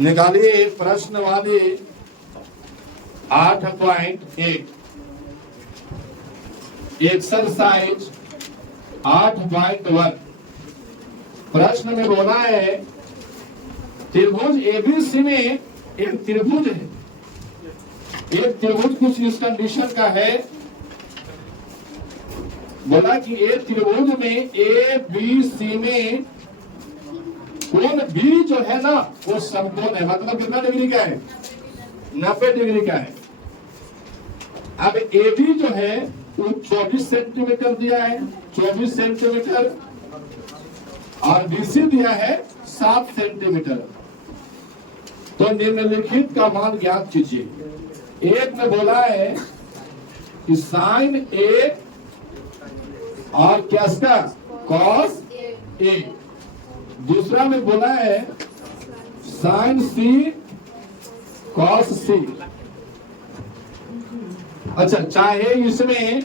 निकालिए प्रश्न वाले 8.1 एक्सरसाइज 8.1। प्रश्न में बोला है त्रिभुज एबीसी में एक त्रिभुज है। एक त्रिभुज कुछ इस कंडीशन का है, बोला कि एक त्रिभुज में ए बी सी में कोण बी जो है ना वो समकोण है। मतलब कितना डिग्री का है? 90 डिग्री का है। अब ए बी जो है वो 24 सेंटीमीटर दिया है, 24 सेंटीमीटर, और बीसी दिया है 7 सेंटीमीटर। तो निम्नलिखित का मान ज्ञात कीजिए। एक में बोला है कि साइन ए और क्या इसका कॉस ए। दूसरा में बोला है साइन सी कॉस सी। अच्छा, चाहे इसमें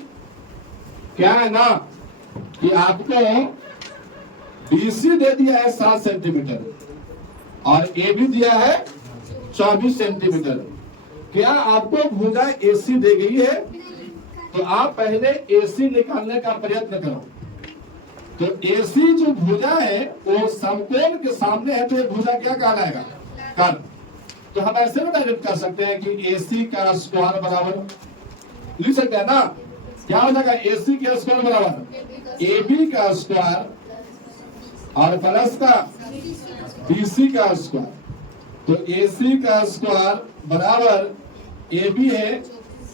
क्या है ना कि आपको बीसी दे दिया है 7 सेंटीमीटर और ए भी दिया है 24 सेंटीमीटर। क्या आपको भुजा एसी दे गई है तो आप पहले एसी निकालने का प्रयत्न करो। तो एसी जो भुजा है वो समकोण के सामने है, तो ये भुजा क्या कहलाएगा? कर्ण। तो हम ऐसे में डायरेक्ट कर सकते हैं कि एसी का स्क्वायर बराबर लिख सकते हैं ना। क्या हो जाएगा? एसी का स्क्वायर बराबर एबी का स्क्वायर और प्लस का बीसी का स्क्वायर। तो एसी का स्क्वायर बराबर एबी है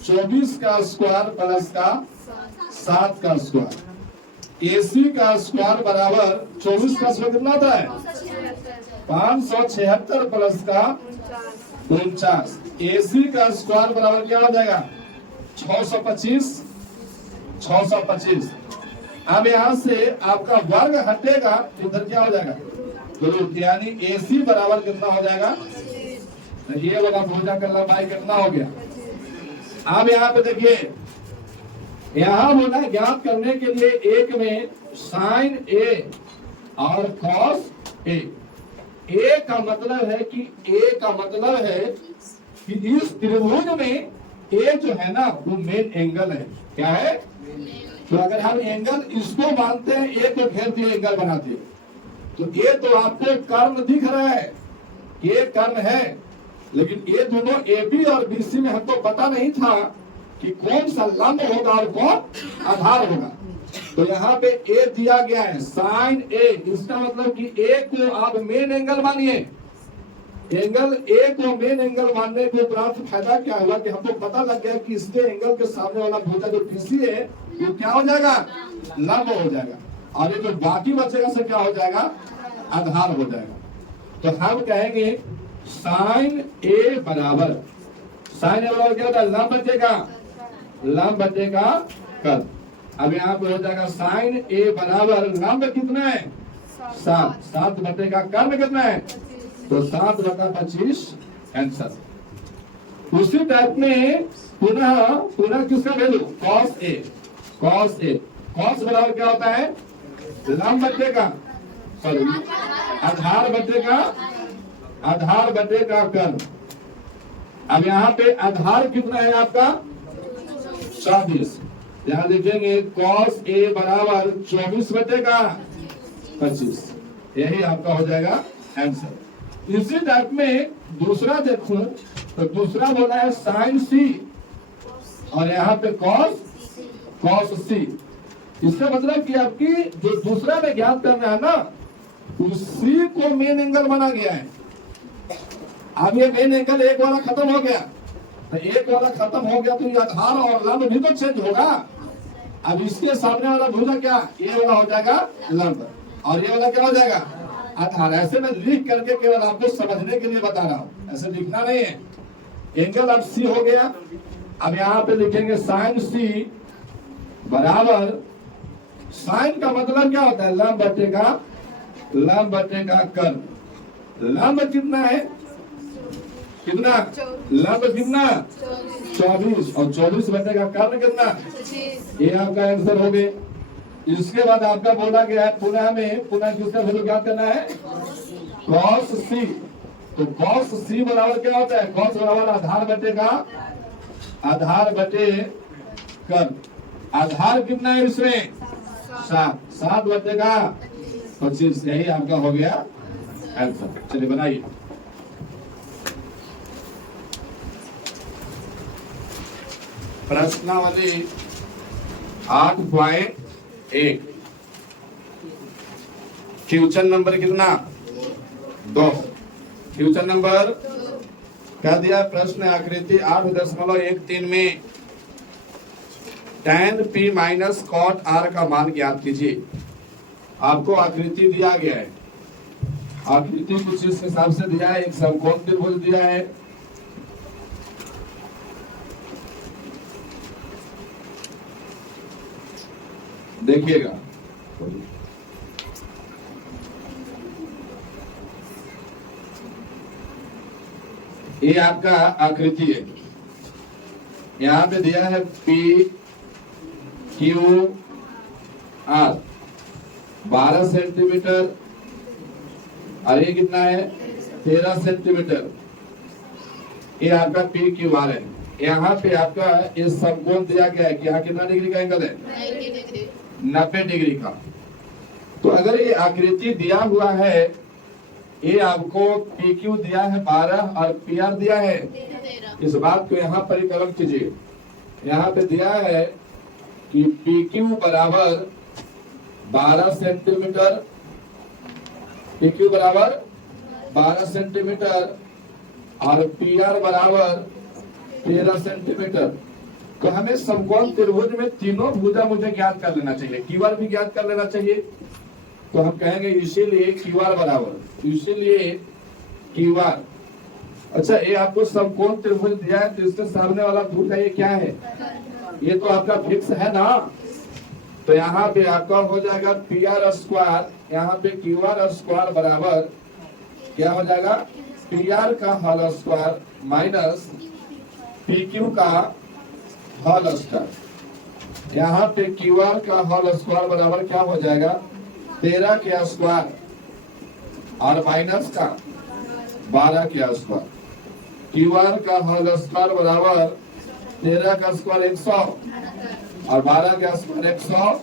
24 का स्क्वायर प्लस का 7 का स्क्वायर। एसी का स्क्वायर बराबर 24 का स्क्वायर कितना होता है? 576 प्लस का 49। एसी का स्क्वायर बराबर क्या हो जाएगा? 625। अब यहां से आपका वर्ग हटेगा, इधर क्या हो जाएगा? तो यानी एसी बराबर कितना हो जाएगा? तो ये वाला भुजा का लंबाई कितना हो गया? अब यहाँ पे देखिए, यहां बोला ज्ञात करने के लिए एक में साइन ए और कॉस ए। ए का मतलब है कि इस त्रिभुज में ए जो है ना वो मेन एंगल है। क्या है? तो अगर हम एंगल इसको मानते हैं, ए को घेर दिए एंगल बनाते हैं, तो ये तो आपको कर्ण दिख रहा है, ये कर्ण है। लेकिन ये दोनों एबी और बीसी में हमको पता नहीं था कि कौन सा लंब होगा और कौन आधार होगा। तो यहाँ पे ए दिया गया है साइन ए। इसका मतलब कि ए को आप मेन एंगल मानिए। एंगल ए को मेन एंगल मानने के उपरांत फायदा क्या हुआ कि हमको पता लग गया कि इसके एंगल के सामने वाला भुजा जो बीसी है वो क्या हो जाएगा? लंब हो जाएगा, और ये जो बाकी बचेगा से क्या हो जाएगा? आधार हो जाएगा। तो हम कहेंगे साइन ए बराबर, साइन ए बराबर क्या होता है? लंब बचेगा कर्ण। अब यहाँ पे हो जाएगा साइन ए बराबर लंब कितना है? 7 बचेगा कर्ण कितना है? तो 7/25 आंसर। उसी टाइप में पुनः किसका वैल्यू? Cos A. कॉस बराबर क्या होता है? लंब बचेगा, सॉरी आधार बचेगा कर्ण। अब यहाँ पे आधार कितना है आपका? 24। यहाँ लिखेंगे कॉस ए बराबर 24 बचेगा 25। यही आपका हो जाएगा आंसर। इसी टाइप में दूसरा देखो, तो दूसरा बोला है साइन सी और यहाँ पे कॉस सी। इसका मतलब कि आपकी जो दूसरा में ज्ञात करना है ना, उसी को मेन एंगल माना गया है। अब ये मेन एंगल एक वाला खत्म हो गया, तो एक वाला खत्म हो गया तो ये आधार और लंब भी तो चेंज होगा। अब इसके सामने वाला भुजा क्या? ये वाला हो जाएगा लंब और ये वाला क्या हो जाएगा? आधार। ऐसे में लिख करके केवल आपको समझने के लिए बता रहा हूं, ऐसे लिखना नहीं है। एंगल अब सी हो गया। अब यहाँ पे लिखेंगे साइन सी बराबर, साइन का मतलब क्या होता है? लंब बटेगा कर्ण। लंब कितना है? कितना? लंब कितना? 24 और 24 बटेगा कर्ण कितना? ये आपका आंसर हो गया। इसके बाद आपका बोला गया है पुनः किसका वैल्यू ज्ञात करना है? कॉस सी। तो cos c बराबर क्या होता है? cos बराबर आधार बटे का आधार बटे कर्ल। आधार कितना है इसमें? 7। 7 बटे का 25। यही आपका हो गया आंसर। चलिए बनाइए। प्रश्नावली 8.1 क्वेश्चन नंबर कितना? 2। क्वेश्चन नंबर क्या दिया? प्रश्न आकृति 8.13 में tan p minus cot r का मान ज्ञात कीजिए। आपको आकृति दिया गया है। आकृति कुछ इस हिसाब से दिया है। एक समकोण त्रिभुज दिया है। देखिएगा, ये आपका आकृति है। यहाँ पे दिया है P Q R 12 सेंटीमीटर और ये कितना है? 13 सेंटीमीटर। ये आपका P Q R है। यहाँ पे आपका इस समकोण दिया गया है कि यहाँ कितना डिग्री का एंगल है? 90 डिग्री का। तो अगर ये आकृति दिया हुआ है, ये आपको PQ दिया है 12 और PR दिया है, इस बात को यहाँ परिकलन कीजिए। यहाँ पे दिया है कि PQ बराबर 12 सेंटीमीटर, PQ बराबर 12 सेंटीमीटर और PR बराबर 13 सेंटीमीटर। तो हमें समकोण त्रिभुज में तीनों भुजा मुझे ज्ञात कर लेना चाहिए, QR भी ज्ञात कर लेना चाहिए। तो हम कहेंगे इसीलिए QR बराबर, इसीलिए QR। अच्छा, ये आपको समकोण त्रिभुज दिया है, तो इसके सामने वाला भुजा ये क्या है? ये तो आपका फिक्स है ना। तो यहाँ पे आपका हो जाएगा PR स्क्वायर, यहाँ पे QR स्क्वायर बराबर क्या हो जाएगा? PR का होल स्क्वायर माइनस PQ का होल स्क्वायर। यहाँ पे QR का होल स्क्वायर बराबर क्या हो जाएगा? 13 के स्क्वायर और माइनस का 12 के स्क्वायर। QR का होल स्क्वायर बराबर 13 का स्क्वायर 100 और 12 का स्क्वायर 140।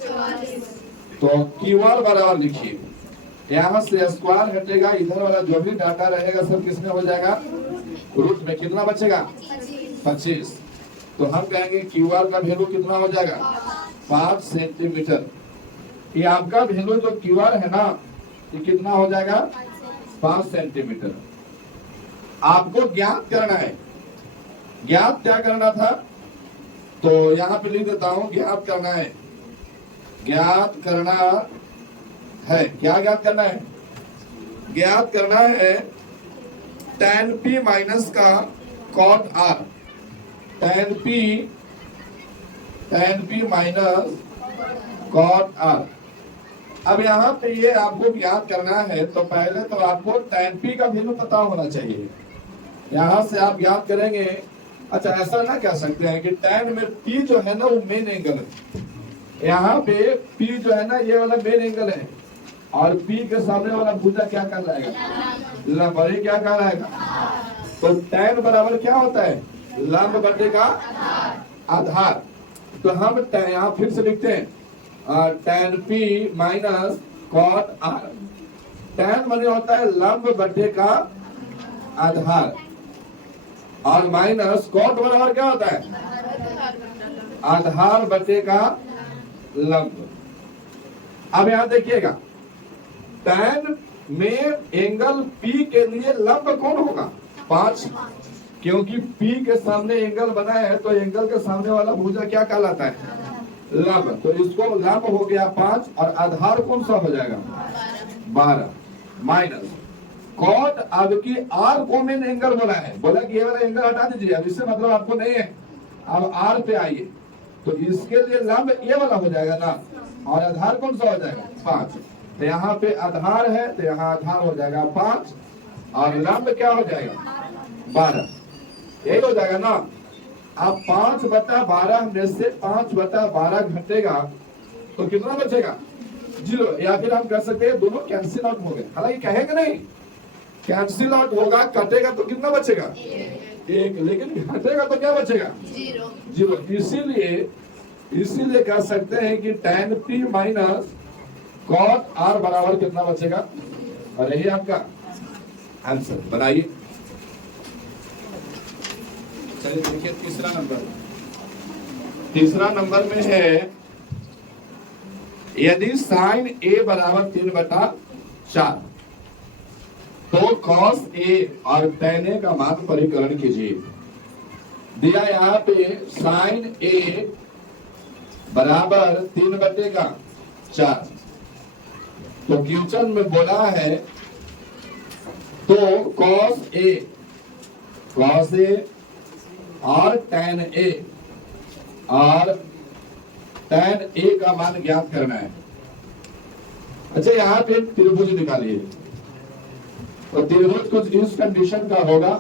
तो QR बराबर लिखिए, यहाँ से स्क्वायर हटेगा, इधर वाला जो भी डाटा रहेगा सब किसमें हो जाएगा? रूट में। कितना बचेगा? 25। तो हम कहेंगे QR का वैल्यू कितना हो जाएगा? 5 सेंटीमीटर। ये आपका वैल्यू जो QR है ना, ये कितना हो जाएगा? 5 सेंटीमीटर। आपको ज्ञात करना है। ज्ञात क्या करना था? तो यहाँ पे लिख देता हूँ, ज्ञात करना है। ज्ञात करना है, क्या ज्ञात करना है? ज्ञात करना है tan p माइनस का cot r। tan p minus cot r। अब यहाँ पे ये आपको ज्ञात करना है, तो पहले तो आपको tan p का वैल्यू पता होना चाहिए। यहाँ से आप ज्ञात करेंगे। अच्छा, ऐसा ना कह सकते हैं कि tan में p जो है ना वो मेन एंगल है। यहाँ पे p जो है ना ये वाला मेन एंगल है और p के सामने वाला भुजा क्या कर रहेगा? लंब। और ये क्या कर रहेगा? तो tan बराबर क्या होता है? लंब बटे का आधार। तो हम यहाँ फिर से लिखते हैं tan p minus cot r। tan माने होता है लंब बटे का आधार और माइनस cot बराबर क्या होता है? आधार बटे का लंब। अब यहाँ देखिएगा, tan में एंगल P के लिए लंब कौन होगा? 5। क्योंकि P के सामने एंगल बना है, तो एंगल के सामने वाला भुजा क्या कहलाता है? लंब। तो इसको लंब हो गया 5 और आधार कौन सा हो जाएगा? 12 माइनस cot। अब की R को मेन एंगल बोला है, बोला कि ये वाला एंगल हटा दीजिए, अब इससे मतलब आपको नहीं है। अब R पे आइए, तो इसके लिए लंब ये वाला हो जाएगा ना, और आधार कौन सा हो जाएगा? 5। तो यहाँ पे आधार है, तो यहाँ आधार हो जाएगा 5 और लंब क्या हो जाएगा? 12। यही हो जाएगा ना। अब 5/12 में से 5/12 घटेगा तो कितना बचेगा? 0। या फिर हम कह सकते हैं दोनों कैंसिल आउट हो गए। हालांकि कहेंगे नहीं, कैंसिल आउट होगा, कटेगा तो कितना बचेगा? एक। लेकिन घटेगा तो क्या बचेगा? जीरो। इसीलिए कह सकते हैं कि tan p minus cot r बराबर कितना बचेगा? और यही आपका आंसर। बनाइए। चलिए देखिए तीसरा नंबर में है, यदि साइन a बराबर 3/4 तो cos a और tan a का मान परिकलन कीजिए। दिया यहाँ पे साइन a बराबर 3/4, तो क्वेश्चन में बोला है तो cos a और tan a का मान ज्ञात करना है। अच्छा, यहाँ पे त्रिभुज निकालिए, तो त्रिभुज कुछ इस कंडीशन का होगा।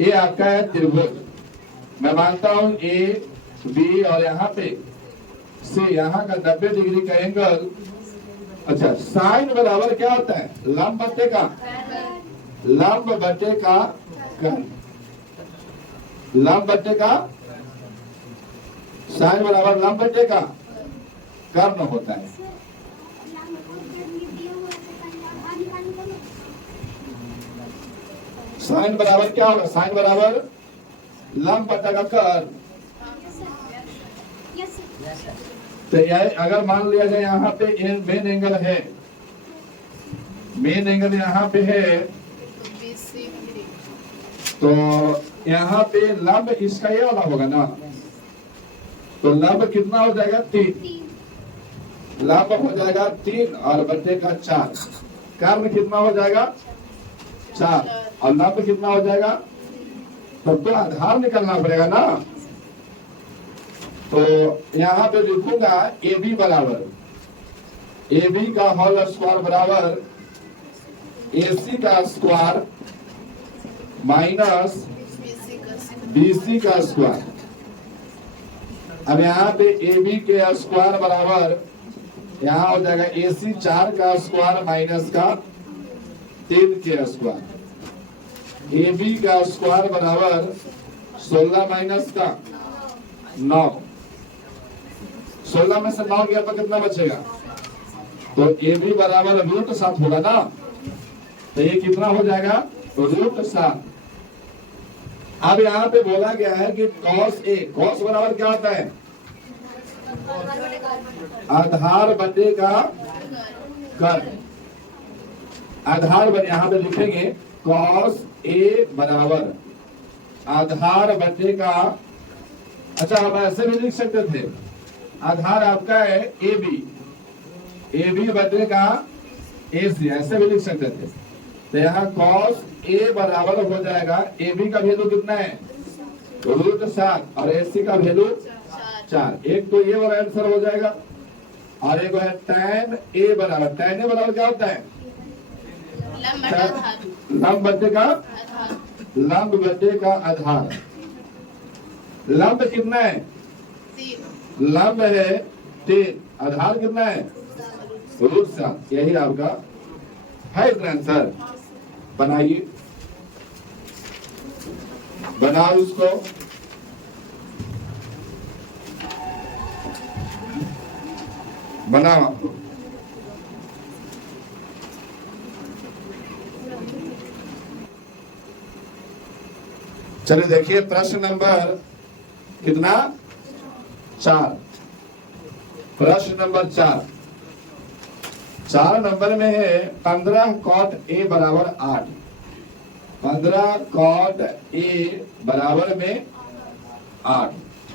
ये आपका है त्रिभुज, मैं मानता हूं ए बी और यहाँ पे से यहाँ का 90 डिग्री का एंगल। अच्छा, साइन बराबर क्या होता है? लंब बटे का कर्ण। लंब बटे का साइन बराबर लंब बटे का कर्ण होता है। साइन बराबर क्या होगा? साइन बराबर लंब बटे का कर्ण। तो यह अगर मान लिया जाए यहाँ पे मेन एंगल है, मेन एंगल यहाँ पे है, तो यहाँ पे लंब इसका ये वाला होगा ना, तो लंब कितना हो जाएगा? 3। लंब हो जाएगा 3 और बटे का 4। कर्ण कितना हो जाएगा? 4 और लंब कितना हो जाएगा? तब तो आधार निकलना पड़ेगा ना। तो यहाँ पे लिखूंगा ए बी बराबर, ए बी का होल स्क्वायर बराबर ए सी का स्क्वायर माइनस BC का स्क्वायर। अब यहाँ पे AB के स्क्वायर बराबर यहाँ हो जाएगा AC 4 का स्क्वायर माइनस का 3 के स्क्वायर। AB का स्क्वायर बराबर 16 माइनस का 9। 16 में से 9 गया तो कितना बचेगा? तो AB बराबर √7 होगा ना, तो ये कितना हो जाएगा? √7। अब यहाँ पे बोला गया है कि cos बराबर क्या होता है? आधार बटे का कर्ण। आधार बटे यहाँ पे लिखेंगे cos a बराबर आधार बटे का, अच्छा हम ऐसे भी लिख सकते थे, आधार आपका है AB बटे का AC, ऐसे भी लिख सकते थे। तो यहाँ cos a बराबर हो जाएगा, AB का वैल्यू कितना है? √7 और AC का वैल्यू 4। एक तो ये वाला आंसर हो जाएगा, और एक है tan a बराबर, tan a बराबर क्या होता है? लंब बटे का आधार। लंब कितना है? लंब है 3, आधार कितना है? √7। यही आपका है इसका आंसर। बनाइए, बनाओ इसको। बनाओ। चलिए देखिए प्रश्न नंबर कितना? 4। प्रश्न नंबर 4 नंबर में है 15 cot a बराबर 8। 15 cot a बराबर में 8।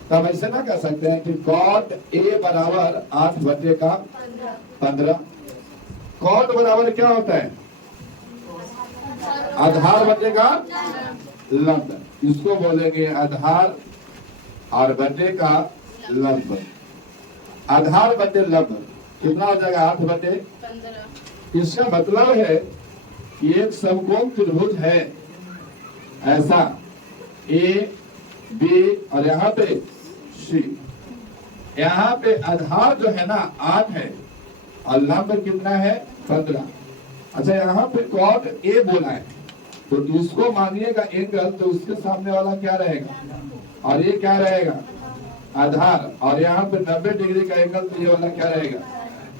तब ऐसे ना कह सकते हैं कि cot a बराबर 8 बटे का 15। cot बराबर क्या होता है? आधार बटे का लंब। इसको बोलेंगे आधार और बटे का लंब। आधार बटे लंब कितना हो जाएगा? 8 बटे 15। इसका मतलब है कि एक समकोण त्रिभुज है ऐसा A B और यहाँ पे C। यहाँ पे आधार जो है ना 8 है और लंब कितना है? 15। अच्छा यहाँ पे कॉट ए बोला है, तो इसको मानिएगा एंगल, तो उसके सामने वाला क्या रहेगा, और ये क्या रहेगा, आधार, और यहाँ पे 90 डिग्री का एंगल, तो ये वाला क्या रहेगा,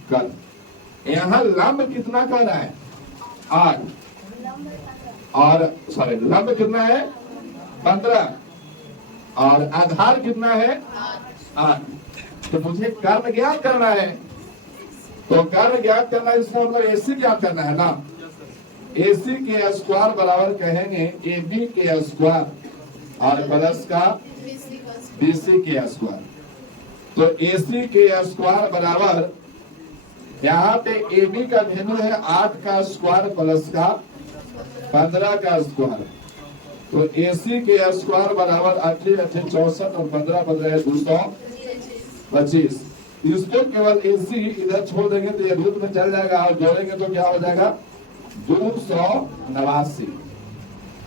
कर्ण। यहाँ लंब कितना कर रहा है, 8, और सॉरी लंब कितना है, 15, और आधार कितना है, 8। तो मुझे कर्ण ज्ञात करना है, तो कर्ण ज्ञात करना है, इसका मतलब एसी ज्ञात करना है ना। एसी के स्क्वायर बराबर कहेंगे एबी के स्क्वायर और प्लस का बीसी के स्क्वायर। तो एसी के स्क्वायर बराबर, यहाँ पे एबी का वैल्यू है 8 का स्क्वायर प्लस का 15 का स्क्वायर। तो एसी के स्क्वायर बराबर 8 8 64 और 15 15 है 225। इसको केवल एसी इधर छोड़ देंगे तो ये रूट में चल जाएगा, और जोड़ेंगे तो क्या हो जाएगा, 289।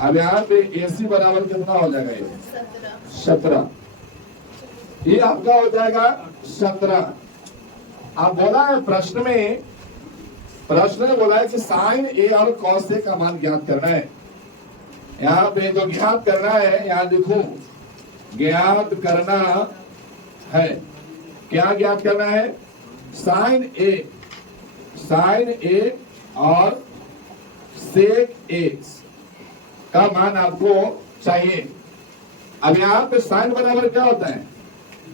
अब यहाँ पे एसी बराबर कितना हो जाएगा, ये 17, ये आपका हो जाएगा 17। अब बोला है प्रश्न में बोला है कि साइन ए और कॉस ए का मान ज्ञात करना है। यहाँ पे जो ज्ञात करना है, यहाँ लिखूं, ज्ञात करना है, क्या ज्ञात करना है, साइन ए और सेक ए का मान आपको चाहिए। अब यहाँ पे साइन बराबर क्या होता है,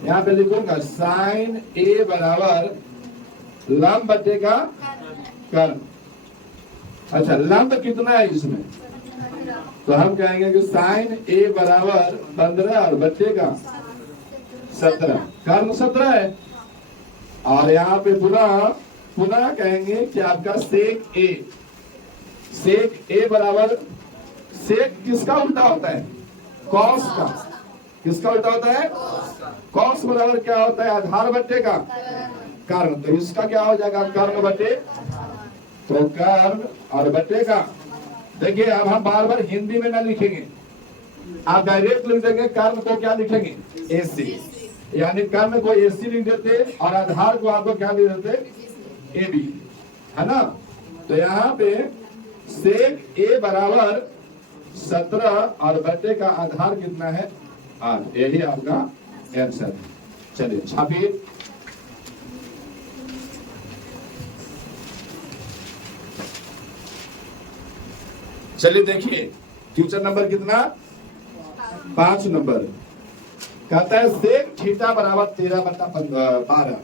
यहाँ पे लिखूंगा साइन ए बराबर लंब बटेगा कर्ण। अच्छा लंब कितना है इसमें, तो हम कहेंगे कि साइन ए बराबर 15 और बटेगा 17, कर्ण 17 है। और यहाँ पे पुनः कहेंगे कि आपका सेक ए बराबर, सेक किसका उल्टा होता है, कॉस का। किसका उल्टा होता है, कॉस बराबर क्या होता है, आधार बट्टे का कर्ण। तो इसका क्या हो जाएगा, कर्ण बटे, तो कर्ण और बट्टे का। देखिए अब हम बार बार हिंदी में ना लिखेंगे, आप डायरेक्ट लिख देंगे, कर्ण को क्या लिखेंगे, एसी, यानी कर्ण को एसी लिख देते और आधार को आपको क्या लिख देते, एबी, है ना। तो यहाँ पे सेक ए बराबर 17 और बट्टे का आधार कितना है, 8। यही आपका आंसर। चलिए छापिए। चलिए देखिए क्वेश्चन नंबर कितना, 5 नंबर। कहता है सेक थीटा बराबर 13/12।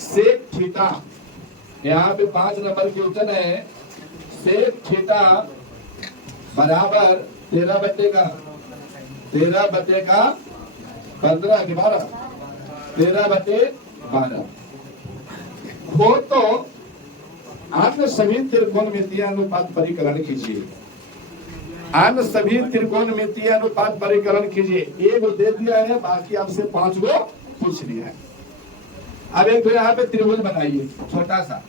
सेक थीटा, यहाँ पे 5 नंबर क्वेश्चन है। सेक थीटा बराबर 13 बटे का 15 की 12, 13/12 हो तो अन्य सभी त्रिकोणमितीय अनुपात परिकलन कीजिए। अन्य सभी त्रिकोणमितीय अनुपात परिकलन कीजिए। एक दे दिया है, बाकी आपसे 5 गो पूछ लिया है। अब एक तो यहाँ पे त्रिभुज बनाइए छोटा सा,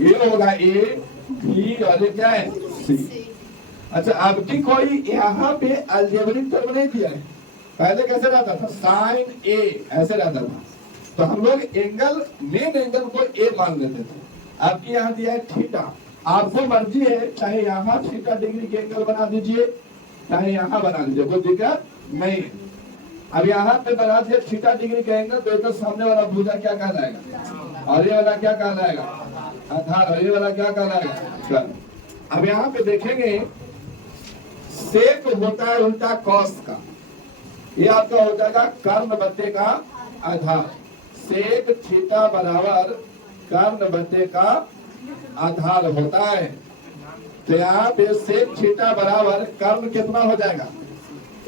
ये होगा ए बी और ये क्या है सी। अच्छा अब की कोई यहाँ पे अलजेब्रिक टर्म नहीं दिया है। पहले कैसे रहता था, साइन ए ऐसे रहता था, तो हम लोग एंगल, मेन एंगल को ए मान लेते थे। अब की यहाँ दिया है थीटा, आपको मर्जी है, चाहे यहाँ थीटा डिग्री के एंगल बना दीजिए, चाहे यहाँ बना दीजिए, कोई दिक्कत नहीं। अब यहाँ पे बना दिया थीटा डिग्री का एंगल, तो एक सामने वाला भुजा क्या कहलाएगा, और ये वाला क्या कहलाएगा, आधार, और ये वाला क्या कहलाएगा। अब यहाँ पे देखेंगे सेक होता है उल्टा कॉस का, ये आपका हो जाएगा कर्ण बट्टे का आधार। सेक थीटा बराबर कर्ण बट्टे का आधार होता है। तो यहाँ पे सेक थीटा बराबर कर्ण कितना हो जाएगा,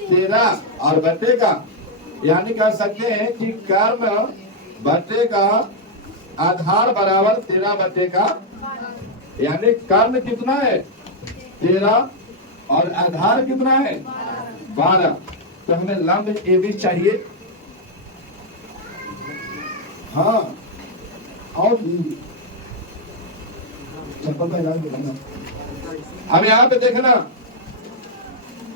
13 और बट्टे का, यानी कह सकते हैं कि कर्ण बट्टे का आधार बराबर 13 बट्टे का, यानी कर्ण कितना है 13 और आधार कितना है 12। तो हमें लंब ए बी चाहिए। हाँ और अब यहाँ पे देखना,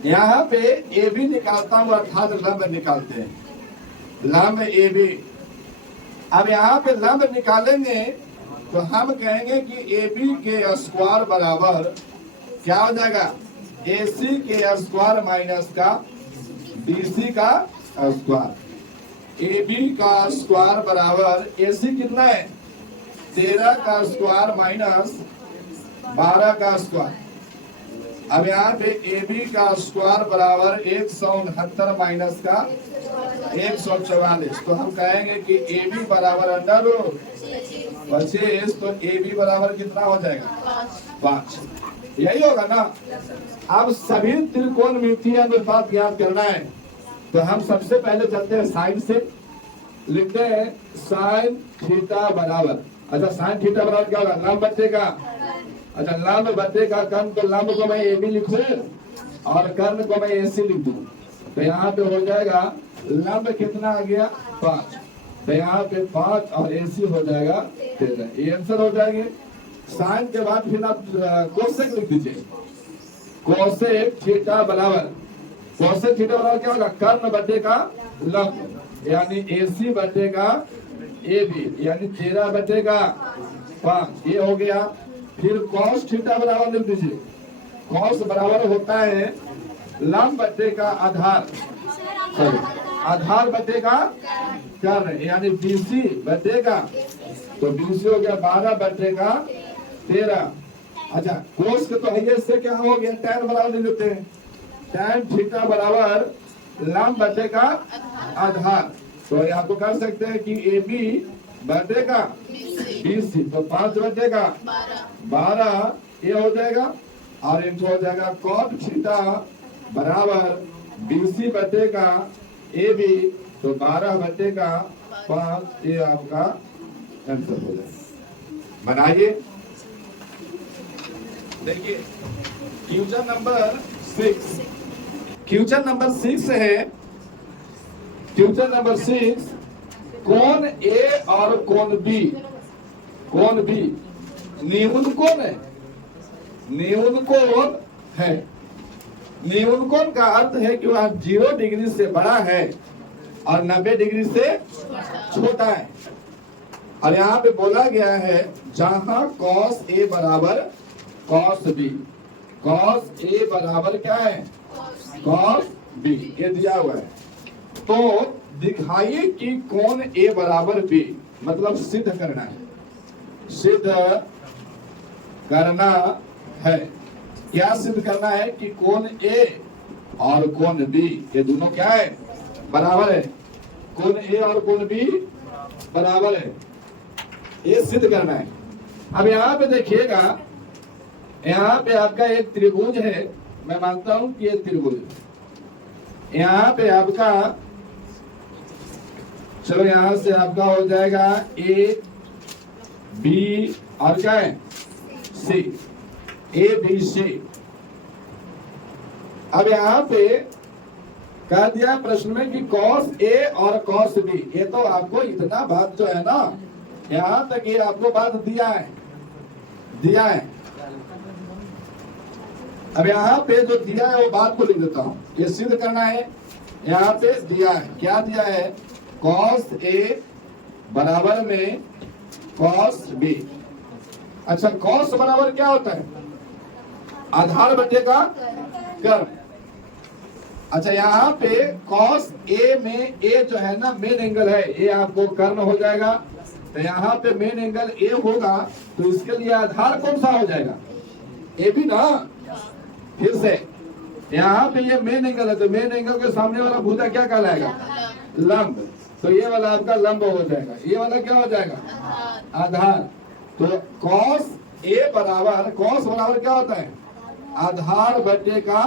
यहाँ पे ए बी निकालता हूँ अर्थात लंब निकालते हैं। लंब ए बी अब यहाँ पे लंब निकालेंगे तो हम कहेंगे कि ए बी के स्क्वायर बराबर क्या हो जाएगा, ए सी के स्क्वायर माइनस का बी सी का स्क्वायर। ए बी का स्क्वायर बराबर ए सी कितना है, 13 का स्क्वायर माइनस 12 का स्क्वायर। अब यहाँ पे ए बी का स्क्वायर बराबर 169 माइनस का 144। तो हम कहेंगे कि ए बी बराबर अंडर रूट 25। तो ए बी बराबर कितना हो जाएगा, 5। यही होगा ना। अब सभी त्रिकोणमितीय अनुपात ज्ञात करना है तो हम सबसे पहले चलते हैं साइन से, लिखते हैं साइन थीटा बराबर। अच्छा साइन थीटा बराबर क्या होगा, लंब बट्टे का। अच्छा लंब बट्टे का कर्ण, तो लंब को मैं ए बी लिखूं और कर्ण को मैं ए सी लिख दूं। तो यहाँ पे हो जाएगा लंब कितना आ गया, 5। तो यहाँ पे 5 और ए सी हो जाएगा 13। ये आंसर हो जाएंगे। साइन के बाद फिर आप कोसेक लिख दीजिए। कोसेक थीटा बराबर, कोसेक थीटा बराबर क्या होगा, कर्ण बट्टे का लंब, यानी ए सी बट्टे का ए बी, यानी 13 बट्टे का 5। ये हो गया। फिर कॉस थीटा बराबर लिख दीजिए। कॉस बराबर होता है लंब बट्टे का आधार, आधार बट्टे का कर्ण, यानी बीसी बट्टे का, तो बीसी हो गया 12 बट्टे का 13। अच्छा कोस के तो है, इससे क्या हो गया, टैन बराबर लिख देते हैं। टैन थीटा बराबर लंब बट्टे का आधार। तो यहाँ तो कर सकते हैं कि ए बी बट्टे का बीसी, तो 5 बट्टे का 12 ये हो जाएगा। और इनको हो जाएगा कॉट थीटा बराबर बीसी बट्टे का ए बी, तो 12 बट्टे का 5। ये आपका आंसर हो जाएगा। बनाइए, देखिए क्वेश्चन नंबर 6। क्वेश्चन नंबर 6 है, क्वेश्चन नंबर 6, कोण ए और कोण बी, कोण बी न्यून कोण है, न्यून कोण है। न्यून कोण का अर्थ है कि वह 0 डिग्री से बड़ा है और 90 डिग्री से छोटा है। और यहाँ पे बोला गया है जहां cos A बराबर cos B, cos A बराबर क्या है, cos B, ये दिया हुआ है। तो दिखाइए कि कोण A बराबर B, मतलब सिद्ध करना है, सिद्ध करना है। क्या सिद्ध करना है कि कोण A और कोण B ये दोनों क्या है, बराबर है। कोण A और कोण B बराबर है, ये सिद्ध करना है। अब यहाँ पे देखिएगा, यहाँ पे आपका एक त्रिभुज है, मैं मानता हूं कि ये त्रिभुज। यहाँ पे आपका, चलो यहाँ से आपका हो जाएगा ए बी और क्या है, सी, ए बी सी। अब यहाँ पे कह दिया प्रश्न में कि cos A और cos B, ये तो आपको इतना बात जो है ना, यहाँ तक ये आपको बात दिया है, दिया है। अब यहाँ पे जो दिया है वो बात को लिख देता हूं, ये सिद्ध करना है। यहाँ पे दिया है, क्या दिया है, cos A बराबर में cos B। अच्छा cos बराबर क्या होता है, आधार बटे का कर्म। अच्छा यहाँ पे cos A में A जो है ना मेन एंगल है, ये आपको कर्ण हो जाएगा। तो यहाँ पे मेन एंगल A होगा, तो इसके लिए आधार कौन सा हो जाएगा, ए बी ना। फिर से यहाँ पे ये मेन एंगल है, तो मेन एंगल के सामने वाला भुजा क्या कहलाएगा, लंब। तो ये वाला आपका लंब हो जाएगा, ये वाला क्या हो जाएगा, आधार। तो cos A बराबर, cos बराबर क्या होता है, आधार बटे का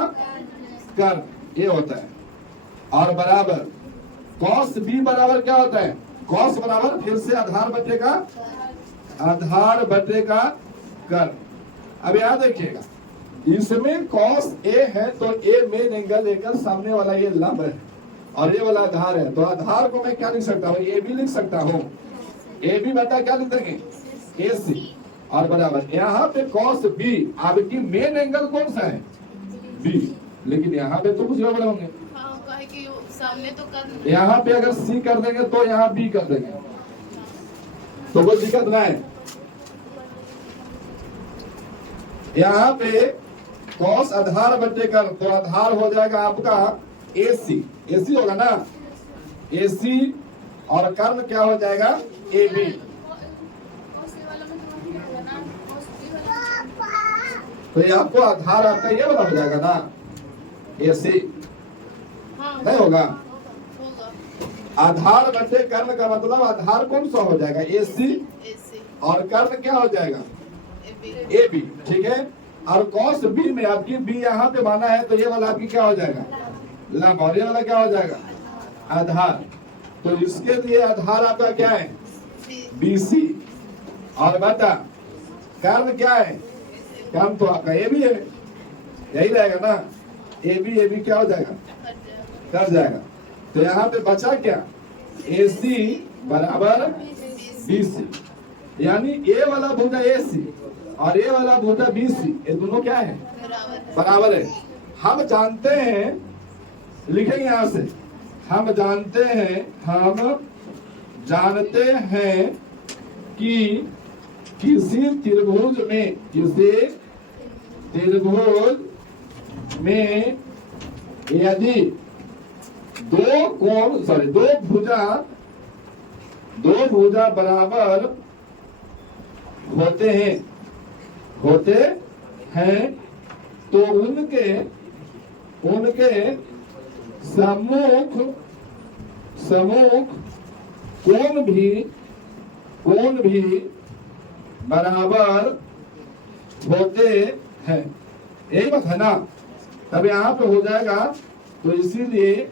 कर्म, ये होता है। और बराबर cos B बराबर क्या होता है, cos बराबर फिर से आधार बटे का, आधार बटे का कर्म। अब याद रखिएगा, इसमें cos A है तो A मेन एंगल लेकर सामने वाला ये लंब है और ये वाला आधार है। तो आधार को मैं क्या लिख सकता हूँ, ए बी लिख सकता हूँ। ए बी बटा क्या लिख देंगे, ए सी। और बराबर यहाँ पे cos B, आपकी मेन एंगल कौन सा है, B, लेकिन यहाँ पे तो कुछ गड़बड़ होंगे। सामने तो कर, यहाँ पे अगर C कर देंगे तो यहाँ B कर देंगे, तो कोई दिक्कत ना है। यहाँ पे कॉस आधार बटे कर्ण, तो आधार हो जाएगा आपका AC, AC होगा ना, AC और कर्ण क्या हो जाएगा AB। तो ये आपको आधार आपका ये वाला हो जाएगा ना AC, नहीं होगा। आधार बटे कर्ण का मतलब आधार कौन सा हो जाएगा AC और कर्ण क्या हो जाएगा AB, ठीक है। और कॉस B में आपकी B यहाँ पे माना है, तो ये वाला आपकी क्या हो जाएगा लंब, और ये वाला क्या हो जाएगा आधार। तो इसके लिए आधार आपका क्या है BC और बटा कर्ण क्या है, कर्ण तो आपका AB है, यही रहेगा ना, AB क्या हो जाएगा कर जाएगा। तो यहाँ पे बचा क्या AC बराबर BC, यानी A वाला भुजा AC और A वाला भुजा BC, ये दोनों क्या है बराबर है। हम जानते हैं, लिखेंगे यहाँ से, हम जानते हैं कि किसी त्रिभुज में यदि दो भुजा बराबर होते हैं तो उनके सम्मुख कोण भी बराबर होते हैं, यही बात है ना। तब यहाँ पे हो जाएगा, तो इसीलिए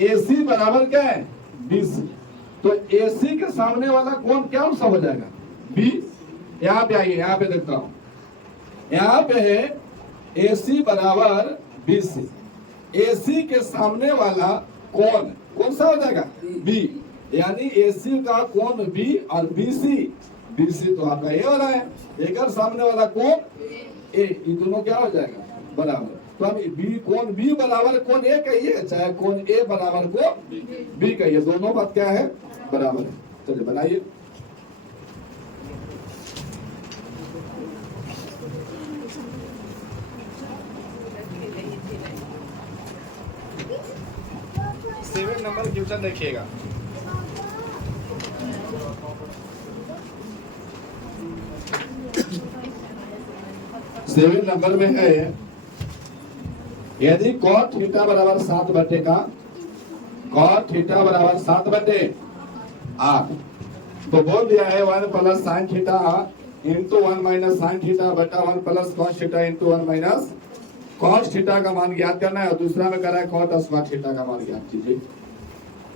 AC बराबर क्या है BC, तो AC के सामने वाला कोण क्या सा हो जाएगा B। यहाँ पे आइए, यहाँ पे देखता हूं, यहाँ पे है AC बराबर BC, AC के सामने वाला कोण कौन सा हो जाएगा B, यानी AC का कोण B और BC तो आपका A वाला है, एक सामने वाला कोण A, ये दोनों क्या हो जाएगा बराबर। तो अब कोण B बराबर कोण A कहिए, चाहे कोण A बराबर कोण B कहिए, दोनों बात क्या है बराबर है। चलिए बनाइए। सेवन नंबर क्वेश्चन देखिएगा। सेवन नंबर में है, यदि cot थीटा बराबर 7 बटे का, cot थीटा बराबर 7 बटे 8, तो बोल दिया है 1 plus sine theta into 1 minus sine theta बटा 1 plus cos theta into 1 minus cos theta का मान ज्ञात करना है, और दूसरा में करा है cot स्क्वायर थीटा का मान ज्ञात कीजिए।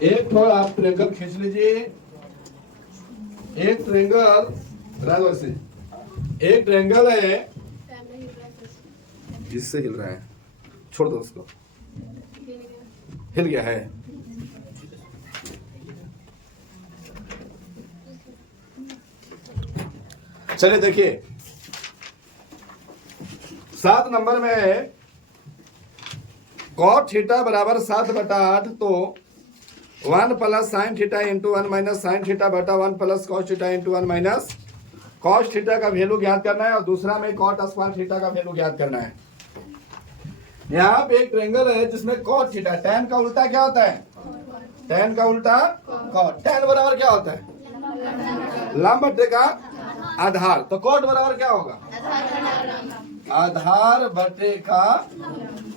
एक तो आप ट्रायंगल खींच लीजिए, एक ट्रायंगल बराबर से एक ट्रायंगल है, इससे हिल रहा है, छोड़ दो उसको, हिल गया है। चलिए देखिए 7 नंबर में है cot थीटा बराबर 7 बटा 8, तो 1 plus sine theta into 1 minus sine theta बटा 1 plus cos theta into 1 minus cos theta का वैल्यू ज्ञात करना है, और दूसरा में cot स्क्वायर थीटा का वैल्यू ज्ञात करना है। यहाँ पे एक ट्रायंगल है जिसमें cot थीटा, tan का उल्टा क्या होता है, tan का उल्टा cot, tan बराबर क्या होता है लंब बटे का आधार, तो cot बराबर क्या होगा आधार बटे का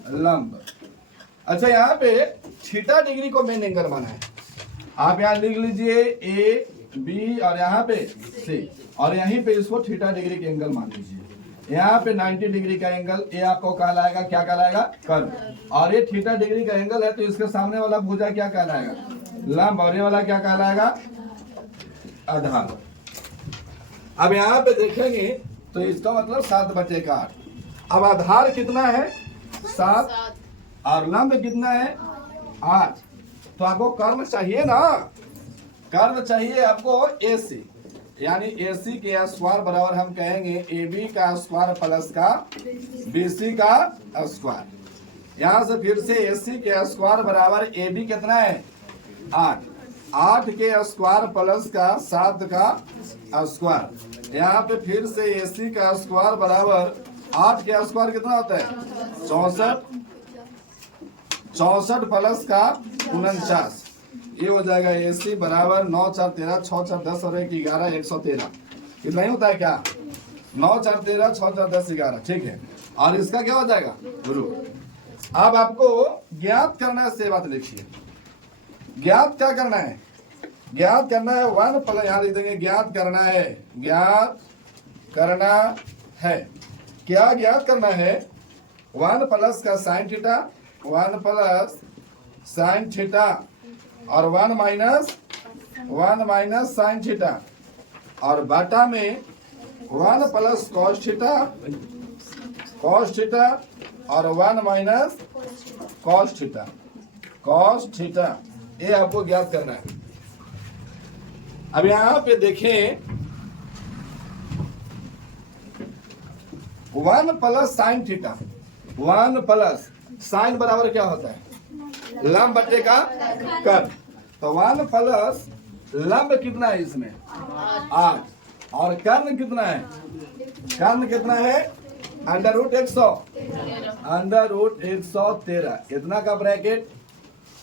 लंब। अच्छा, यहाँ पे थीटा डिग्री को मेन एंगल माना है, आप यहाँ लिख लीजिए A B और यहाँ पे C, और यहीं पे इसको थीटा डिग्री के एंगल मान लीजिए। यहाँ पे 90 डिग्री का एंगल ये आपको कहलाएगा, क्या कहलाएगा कर्व, और ये थीटा डिग्री का एंगल है, तो इसके सामने वाला भुजा क्या कहलाएगा लंब, और ये वाला क्या कहलाएगा आधार। अब यहाँ पे देखेंगे तो इसका मतलब 7 बटे का 8। अब आधार कितना है 7 और लंब कितना है 8, तो आपको कर्ण चाहिए ना, कर्ण चाहिए आपको AC, यानी AC के स्क्वायर बराबर हम कहेंगे AB का स्क्वायर प्लस का BC का स्क्वायर। यहां से फिर से AC के स्क्वायर बराबर AB कितना है 8, 8 के स्क्वायर प्लस का 7 का स्क्वायर। यहाँ पे फिर से AC का स्क्वायर बराबर 8 के स्क्वायर कितना होता है 64, 64 प्लस का 49। ये हो जाएगा AC बराबर 9 4 13 6 4 10 और 1 11 113। कितना ही होता है क्या 9 4 13 6 4 10 11। ठीक है, और इसका क्या हो जाएगा रूट। अब आपको ज्ञात करना है, से बात लिखिए। ज्ञात क्या करना है, ज्ञात करना है 1 प्लस, यहां लिख देंगे ज्ञात करना है, ज्ञात करना है। क्या ज्ञात करना है 1 प्लस का sine theta, 1 plus sine theta और 1 माइनस साइन थीटा, और बाटा में 1 प्लस कॉस थीटा और 1 माइनस कॉस थीटा। ये आपको ज्ञात करना है। अब यहां पे देखें 1 plus sine theta, 1 plus sign बराबर क्या होता है लंब बटे का कर्ण। तो 1 प्लस लंब कितना है इसमें 8, और कर्ण कितना है, कर्ण कितना है अंडर रूट 113 इतना का ब्रैकेट।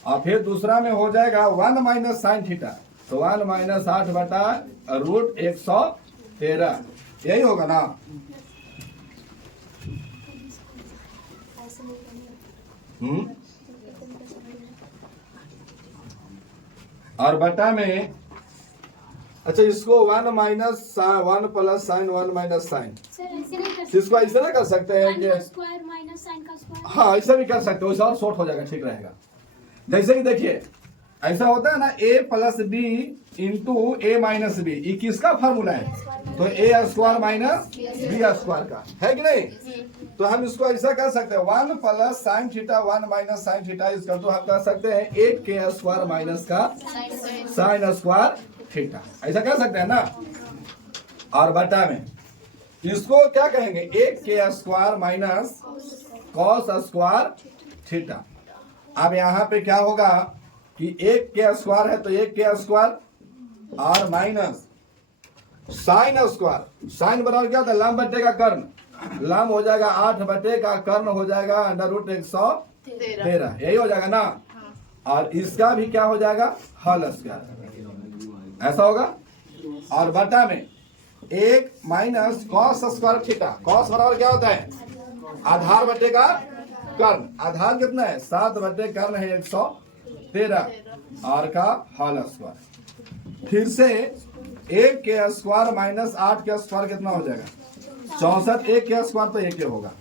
और फिर दूसरा में हो जाएगा 1 माइनस साइन थीटा, तो 1 माइनस 8 बटा रूट 113, यही होगा ना। और बटा में अच्छा इसको 1 minus 1 plus sine 1 minus sine, इसको ऐसे ना कर सकते हैं कि स्क्वायर माइनस साइन का स्क्वायर। हाँ ऐसा भी कर सकते हो, वैसे और शॉर्ट हो जाएगा, ठीक रहेगा। जैसे कि देखिए ऐसा होता है ना a plus B into A minus B, ये किसका फार्मूला है, तो A square minus B square का है कि नहीं। तो हम इसको ऐसा कर सकते हैं 1 plus sine theta 1 minus sine theta, इसका तो हम कर सकते हैं 1 के स्क्वायर माइनस का साइन स्क्वायर थीटा, ऐसा कर सकते हैं ना। और बटा में इसको क्या कहेंगे 1 के square minus cos square theta. अब यहाँ पे क्या होगा कि 1 के स्क्वायर है तो 1 के स्क्वायर और माइनस साइन स्क्वायर, साइन बराबर क्या होता है लंब बटे का कर्ण, लंब हो जाएगा 8 बटे का कर्ण हो जाएगा अंडर रूट 113, यही हो जाएगा ना। और इसका भी क्या हो जाएगा हल स्क्वायर, ऐसा होगा। और बटा में 1 minus cos square theta, cos बराबर क्या होता है आधार बटे का कर्ण, आधार कितना है 7 बटे कर्ण है 113 और का हल स्क्वायर। फिर से 1 के स्क्वायर माइनस 8 के स्क्वायर कितना हो जाएगा 64, 1 के स्क्वायर तो 1 होगा,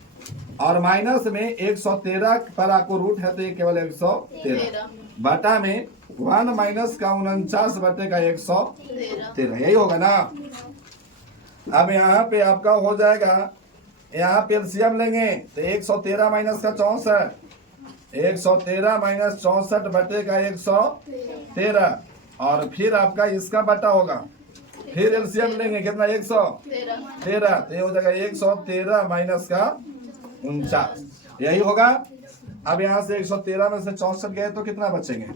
और माइनस में 113 पर आपको रूट है तो ये केवल 113, बटा में 1 माइनस का 49 बटे का 113, यही होगा ना। अब यहाँ पे आपका हो जाएगा, यहाँ पे एलसीएम लेंगे तो 113 माइनस का 64, 113 माइनस 64 बटे का 113, और फिर आपका इसका बटा होगा, फिर एलसीएम लेंगे कितना 113, तो ये हो जाएगा 113 माइनस का 49, यही होगा। अब यहाँ से 113 में से 64 गए तो कितना बचेंगे,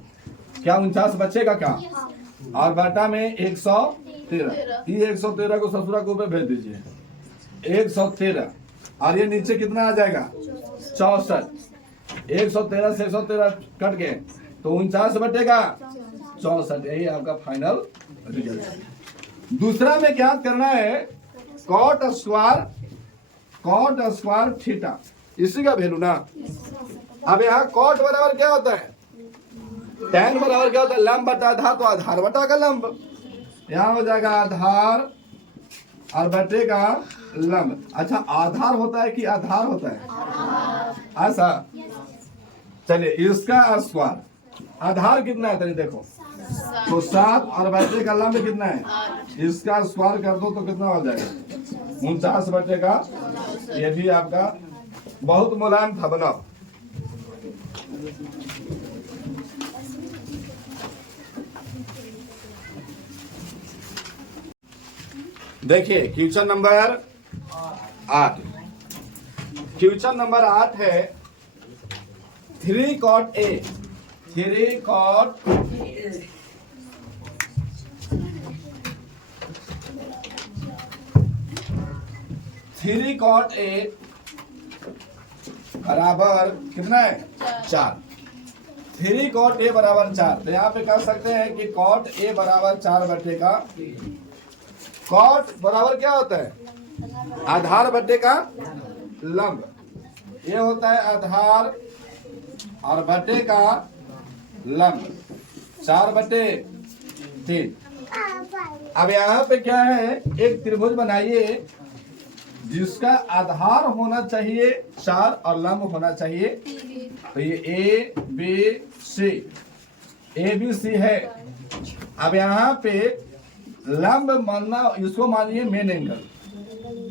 क्या 49 बचेगा क्या, और बटा में 113, ये 113 को ससुरा को ऊपर भेज दीजिए 113, और ये नीचे कितना आ जाएगा 64, 113 से 113 कट गए तो 49 बटेगा 64, यही आपका फाइनल रिजल्ट। दूसरा में क्या करना है कॉट स्क्वायर थीटा, इसी का वैल्यू ना। अब यहाँ कॉट बराबर क्या होता है टैन बराबर क्या होता है लंब बटा आधार, तो आधार बटा का लंब, यहाँ हो जाएगा आधार और बटे का लंब। अच्छा आधार होता है कि आधार होता है ऐसा, चलिए इसका स्क्वायर, आधार कितना है तनी देखो तो 7 और बटे का लंब कितना है, इसका स्क्वायर कर दो तो कितना हो जाएगा 49 बटे का, ये भी आपका बहुत मुलायम था, बनाओ। देखिए क्वेश्चन नंबर 8, क्वेश्चन नंबर 8 है 3 cot A, 3 cot 3 cot A बराबर कितना है 4। 3 cot A बराबर 4। तो यहाँ पे कह सकते हैं कि cot A बराबर 4 बटे का cot बराबर क्या होता है आधार बटे का लंब। ये होता है आधार और बटे का लंब 4/3। अब यहाँ पे क्या है एक त्रिभुज बनाइए जिसका आधार होना चाहिए 4 और लंब होना चाहिए। तो ये ए बी सी है। अब यहाँ पे लंब मानना इसको मानिए मेन एंगल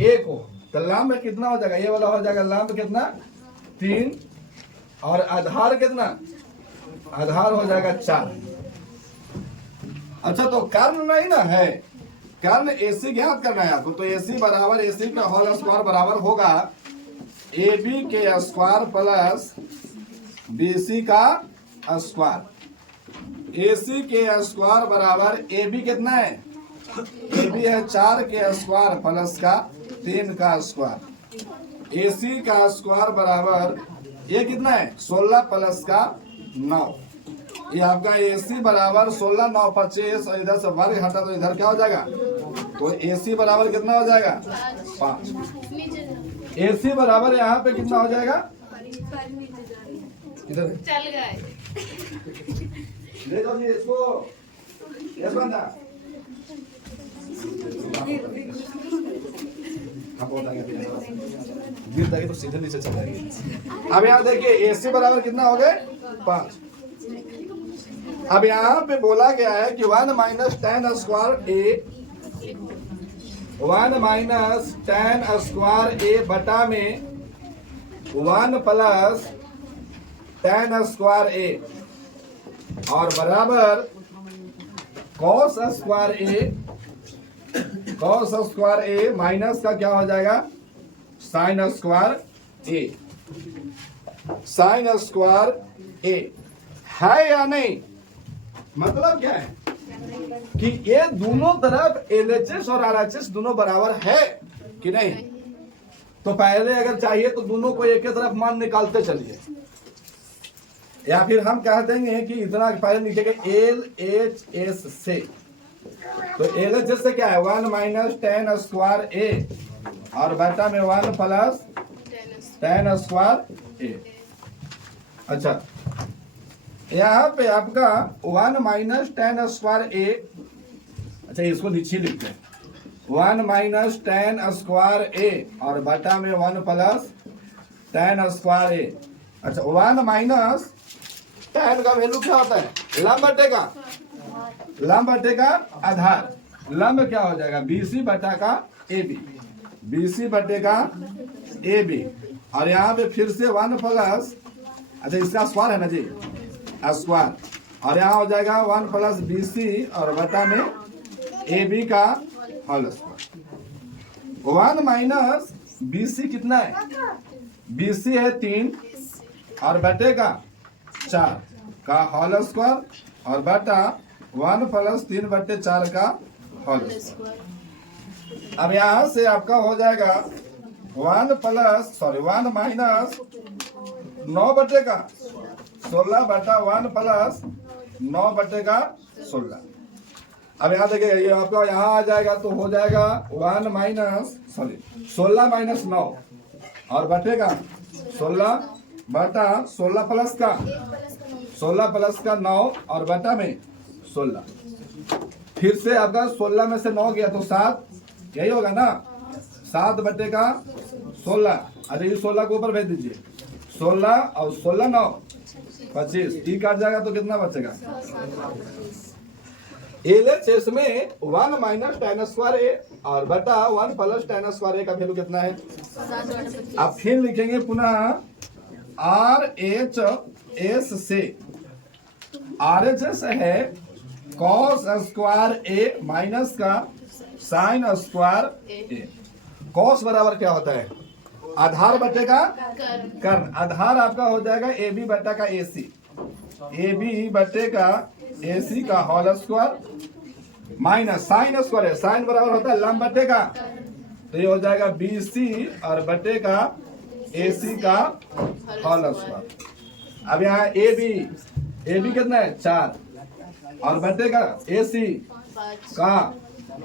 ए को। तो लंब कितना हो जाएगा ये वाला हो जाएगा लंब कितना 3 और आधार कितना आधार हो जाएगा 4। अच्छा तो कर्ण नहीं ना है कर्ण AC ज्ञात करना है आपको। तो AC बराबर AC का होल स्क्वायर बराबर होगा AB के स्क्वायर प्लस BC का स्क्वायर। AC के स्क्वायर बराबर AB कितना है AB है 4 के स्क्वायर प्लस का 3 का स्क्वायर। AC का स्क्वायर बराबर ये कितना है 16 प्लस का 9। ये आपका AC बराबर 16 9 25 और इधर से वर्ग हटा तो इधर क्या हो जाएगा। तो AC बराबर कितना हो जाएगा 5। AC बराबर यहाँ पे कितना हो जाएगा इधर चल गए। ले जाओ जी इसको यस बंदा गिर जाएगी तो सीधे नीचे चल जाएगी। अब यहाँ देखिए AC बराबर कितना हो गए 5। अब यहाँ पे बोला गया है कि 1 minus tan square A 1 minus tan square A बटा में 1 प्लस tan स्क्वायर A और बराबर cos स्क्वायर A माइनस का क्या हो जाएगा sin स्क्वायर A है या नहीं। मतलब क्या है कि ये दोनों तरफ LHS और RHS दोनों बराबर है कि नहीं। तो पहले अगर चाहिए तो दोनों को एक ही तरफ मान निकालते चलिए या फिर हम कह देंगे कि इतना पहले लिखेंगे LHS से। तो LHS से क्या है 1 माइनस tan स्क्वायर A और बटा में 1 प्लस tan स्क्वायर A। अच्छा यहाँ पे आपका 1 माइनस tan स्क्वायर A। अच्छा इसको नीचे लिखते हैं 1 माइनस tan स्क्वायर A और बटा में 1 प्लस tan स्क्वायर A। अच्छा 1 माइनस tan का वैल्यू क्या होता है लंब बटे का आधार। लंब क्या हो जाएगा BC बटा का AB BC बटे का AB और यहाँ पे फिर से 1 प्लस अच्छा इसका स्क्वायर है ना जी स्क्वायर और यहाँ हो जाएगा 1 प्लस BC और बटा में AB का होल स्क्वायर। 1 माइनस BC कितना है BC है 3 और बटे का 4 का होल स्क्वायर और बटा 1 प्लस 3 बटे 4 का होल स्क्वायर। अब यहाँ से आपका हो जाएगा 1 माइनस 9 बटे का 16 बटा 1 प्लस 9 बटे का 16। अब यहाँ देखिए ये आपका यहाँ आ जाएगा तो हो जाएगा 16 माइनस 9 और बटेगा 16 बटा 16 प्लस का 9 और बटा में 16। फिर से आपका 16 में से 9 गया तो 7 यही होगा ना 7 बटे का 16। अरे ये 16 को ऊपर भेज दीजिए 16 और 16 9 25 टी काट जाएगा तो कितना बचेगा LHS में 1 माइनस tan स्क्वायर A और बटा 1 प्लस tan स्क्वायर A का वैल्यू कितना है। अब फिर लिखेंगे पुनः RHS से RHS है cos स्क्वायर A माइनस का sin स्क्वायर A। cos बराबर क्या होता है आधार बटे का कर्ण। आधार आपका हो जाएगा AB बटा का AC AB बटे का AC का whole square minus sine square है। साइन बराबर होता है लंब बटे का तो ये हो जाएगा BC और बटे का AC का होल स्क्वायर। अब यहाँ AB कितना है 4 और बटे का AC का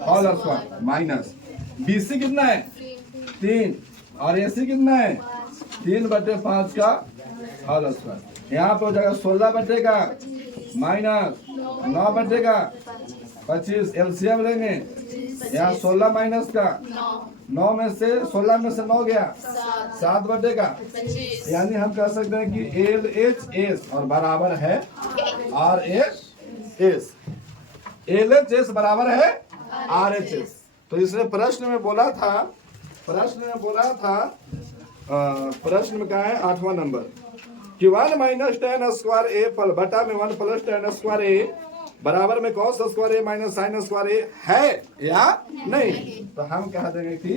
होल स्क्वायर माइनस BC कितना है 3 और AC कितना है 3/5 का होल स्क्वायर। यहाँ पे हो जाएगा 16 बटे का माइनस 9 बटे का 25 एलसीएम लेंगे। यहाँ 16 माइनस का 9 में से 16 में से 9 गया 7 बटे का, यानी हम कह सकते हैं कि LHS और बराबर है RHS। LHS बराबर है RHS। तो इसने प्रश्न में बोला था प्रश्न में कहा है 8वां नंबर कि 1 माइनस tan स्क्वायर ए पल बटा में 1 प्लस tan स्क्वायर ए बराबर में cos स्क्वायर ए माइनस sin स्क्वायर ए है या नहीं। तो हम कह देंगे कि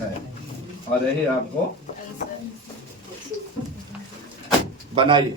है और यही आपको बनाइए।